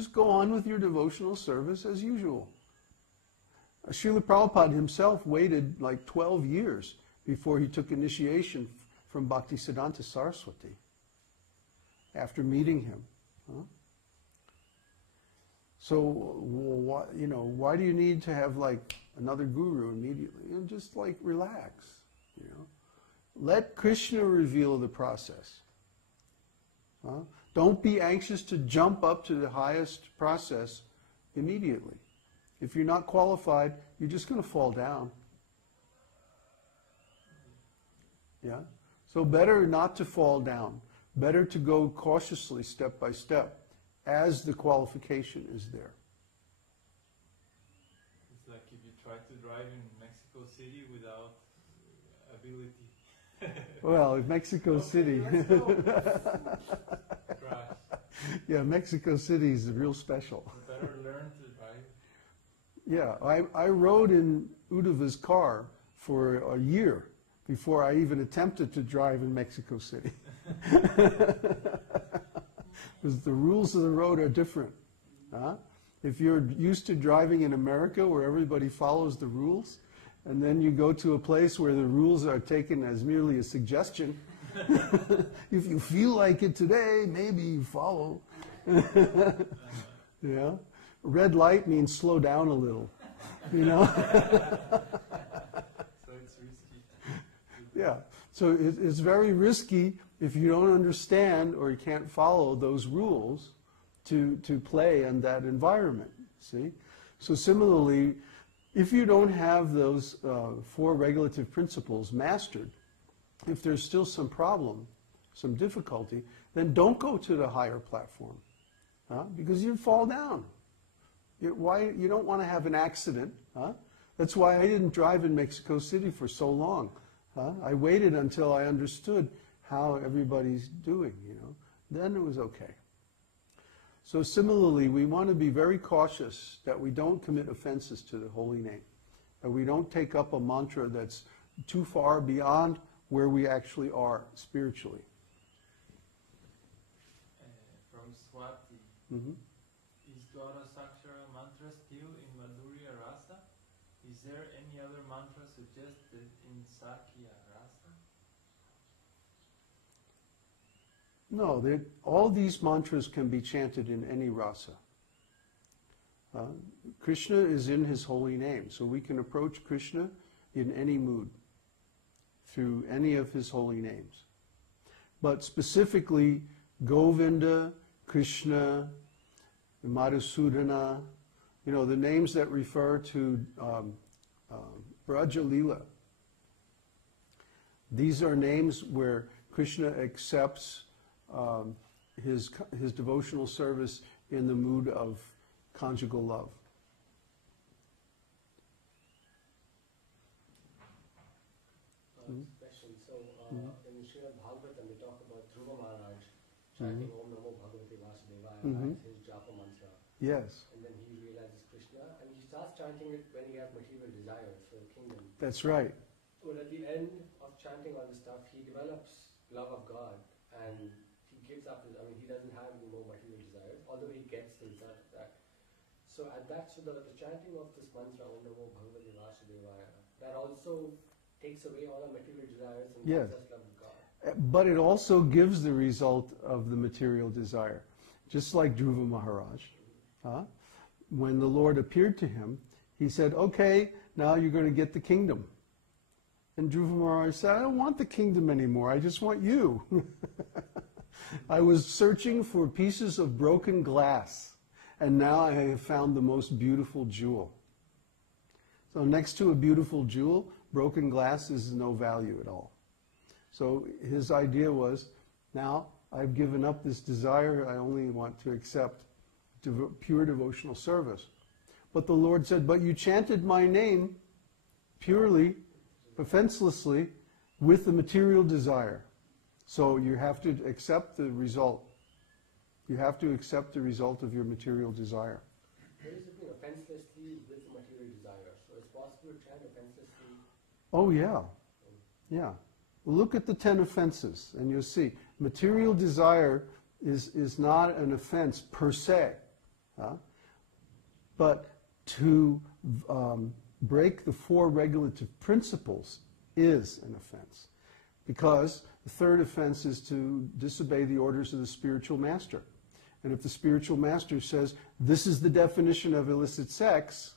Just go on with your devotional service as usual. Srila Prabhupada himself waited like 12 years before he took initiation from Bhaktisiddhanta Saraswati after meeting him. Huh? So, why do you need to have like another guru immediately? And just like relax, Let Krishna reveal the process. Huh? Don't be anxious to jump up to the highest process immediately. If you're not qualified, you're just going to fall down. Yeah? So better not to fall down. Better to go cautiously, step by step, as the qualification is there. It's like if you try to drive in Mexico City without ability. Well, in Mexico City. Crash. Yeah, Mexico City is real special. You better learn to drive. Yeah, I rode in Uddhava's car for a year before I even attempted to drive in Mexico City. Because the rules of the road are different. Huh? If you're used to driving in America where everybody follows the rules, and then you go to a place where the rules are taken as merely a suggestion, if you feel like it today, maybe you follow. Yeah? Red light means slow down a little, So it's risky. Yeah. So it's very risky if you don't understand or you can't follow those rules to play in that environment, see? So similarly, if you don't have those 4 regulative principles mastered, if there's still some problem, some difficulty, then don't go to the higher platform, because you fall down. You don't want to have an accident. That's why I didn't drive in Mexico City for so long. I waited until I understood how everybody's doing, Then it was okay. So similarly, we want to be very cautious that we don't commit offenses to the holy name, that we don't take up a mantra that's too far beyond where we actually are spiritually. From Swati, is Dwara Sakshara mantra still in Madhurya Rasa? Is there any other mantra suggested in Sakya Rasa? No, all these mantras can be chanted in any rasa. Krishna is in his holy name, so we can approach Krishna in any mood through any of his holy names. But specifically, Govinda, Krishna, Madhusudana, the names that refer to Braja Lila. These are names where Krishna accepts his devotional service in the mood of conjugal love. Question. So, in Srimad Bhagavatam, we talk about Dhruva Maharaj chanting Om Namo Bhagavate Vasudevaya as his japa mantra. Yes. And then he realizes Krishna, and he starts chanting it when he has material desires for the kingdom. That's right. But at the end of chanting all this stuff, he develops love of God, and he gives up he doesn't have any more material desires, although he gets the result of that. So at that, the chanting of this mantra, Om Namo Bhagavate Vasudevaya, that also takes away all our material desires and gives us love of God. But it also gives the result of the material desire. Just like Dhruva Maharaj. When the Lord appeared to him, he said, okay, now you're going to get the kingdom. And Dhruva Maharaj said, I don't want the kingdom anymore, I just want you. I was searching for pieces of broken glass, and now I have found the most beautiful jewel. So next to a beautiful jewel, broken glass is no value at all. So his idea was, now I've given up this desire, I only want to accept pure devotional service. But the Lord said, but you chanted my name purely, offenselessly, with the material desire. So you have to accept the result. You have to accept the result of your material desire. What does it mean, offenselessly with the material desire? So it's possible to chant offenselessly? Oh yeah, yeah. Look at the 10 offenses and you'll see. Material desire is not an offense per se. But to break the 4 regulative principles is an offense. Because the third offense is to disobey the orders of the spiritual master. And if the spiritual master says, this is the definition of illicit sex,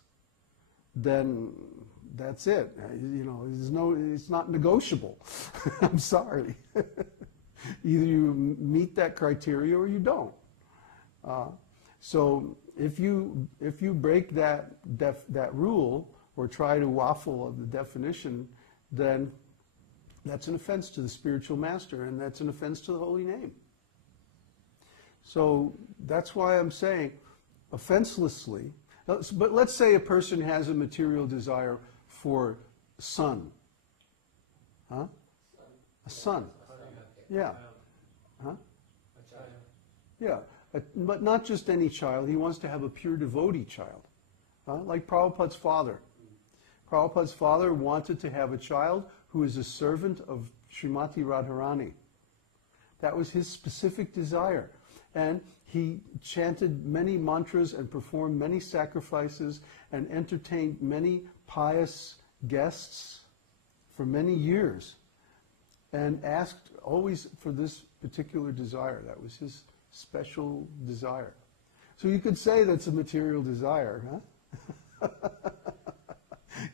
then that's it. You know, it's not negotiable. I'm sorry. Either you meet that criteria or you don't. So if you break that rule or try to waffle of the definition, then that's an offense to the spiritual master, and that's an offense to the holy name. So that's why I'm saying offenselessly. But let's say a person has a material desire for son. Huh? A son. Yeah. Huh? A child. Yeah. But not just any child. He wants to have a pure devotee child. Like Prabhupada's father. Prabhupada's father wanted to have a child who is a servant of Srimati Radharani. That was his specific desire. And he chanted many mantras and performed many sacrifices and entertained many pious guests for many years and asked always for this particular desire. That was his special desire. So you could say that's a material desire, huh?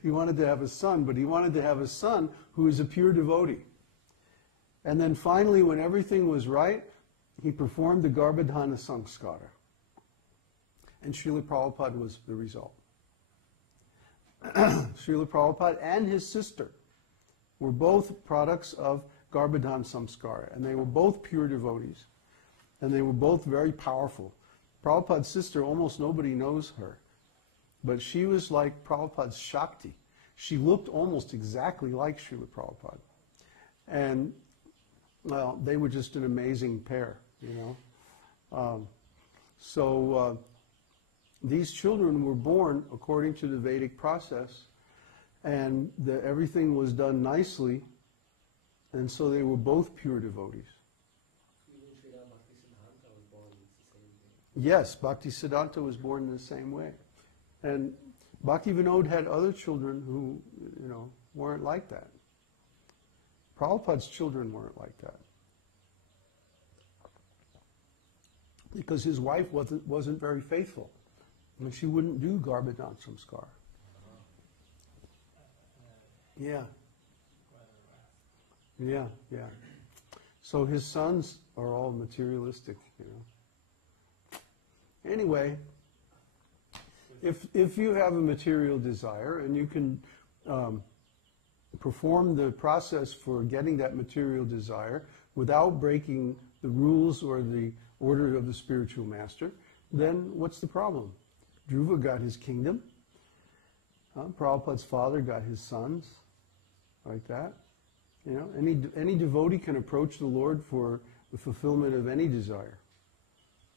He wanted to have a son, but he wanted to have a son who is a pure devotee. And then finally, when everything was right, he performed the Garbhadhana Samskara. And Srila Prabhupada was the result. Srila Prabhupada and his sister were both products of Garbhadhana Samskara, and they were both pure devotees. And they were both very powerful. Prabhupada's sister, almost nobody knows her. But she was like Prabhupada's Shakti. She looked almost exactly like Srila Prabhupada. And, well, they were just an amazing pair, you know. These children were born according to the Vedic process, and everything was done nicely, and so they were both pure devotees. Yes, Bhaktisiddhanta was born in the same way. And Bhaktivinoda had other children who, you know, weren't like that. Prabhupada's children weren't like that. Because his wife wasn't very faithful. And she wouldn't do Garbhadhana Samskara. Yeah. Yeah, yeah. So his sons are all materialistic, you know. Anyway, if you have a material desire and you can perform the process for getting that material desire without breaking the rules or the order of the spiritual master, then what's the problem? Dhruva got his kingdom. Prabhupada's father got his sons, like that. You know, any devotee can approach the Lord for the fulfillment of any desire.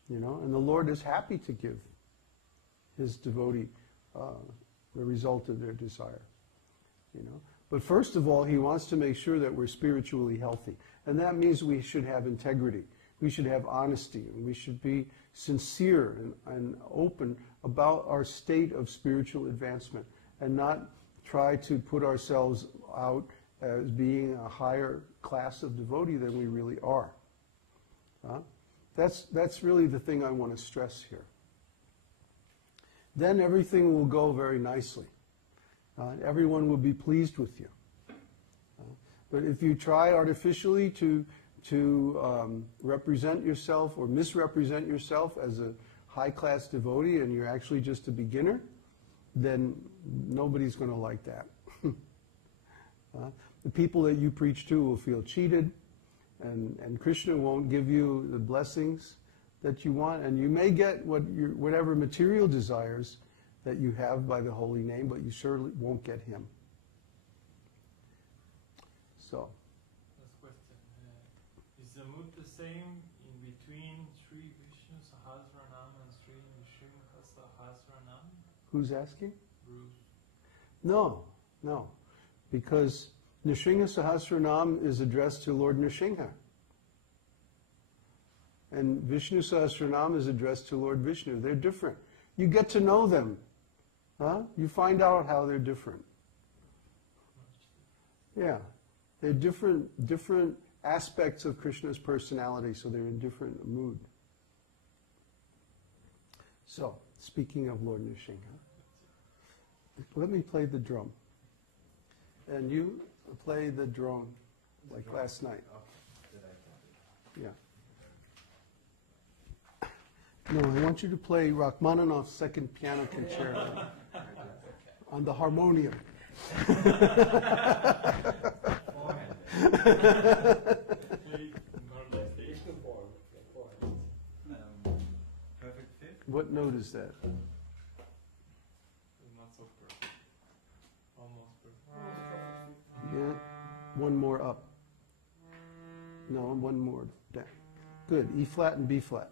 You know, and the Lord is happy to give his devotee the result of their desire. You know, but first of all, he wants to make sure that we're spiritually healthy, and that means we should have integrity, we should have honesty, and we should be sincere and open about our state of spiritual advancement, and not try to put ourselves out as being a higher class of devotee than we really are. That's really the thing I want to stress here. Then everything will go very nicely. Everyone will be pleased with you. But if you try artificially to represent yourself or misrepresent yourself as a high-class devotee and you're actually just a beginner, then nobody's going to like that. The people that you preach to will feel cheated, and Krishna won't give you the blessings that you want, and you may get whatever material desires that you have by the holy name, but you surely won't get him. So. Last question. Is the mood the same in between Sri Vishnu Sahasranam and Sri Nrsimha Sahasranam? Who's asking? Bruce. No. Because Nrsimha Sahasranam is addressed to Lord Nrsimha. And Vishnu Sahasranam is addressed to Lord Vishnu. They're different. You get to know them. Huh? You find out how they're different. Yeah. They're different aspects of Krishna's personality, so they're in different mood. So, speaking of Lord Nrsimha, let me play the drum. And you play the drone, like last night. Yeah. No, I want you to play Rachmaninoff's second piano concerto on the harmonium. Perfect fit? What note is that? Not so perfect. Almost perfect. Yeah, one more up. No, one more down. Good, E flat and B flat.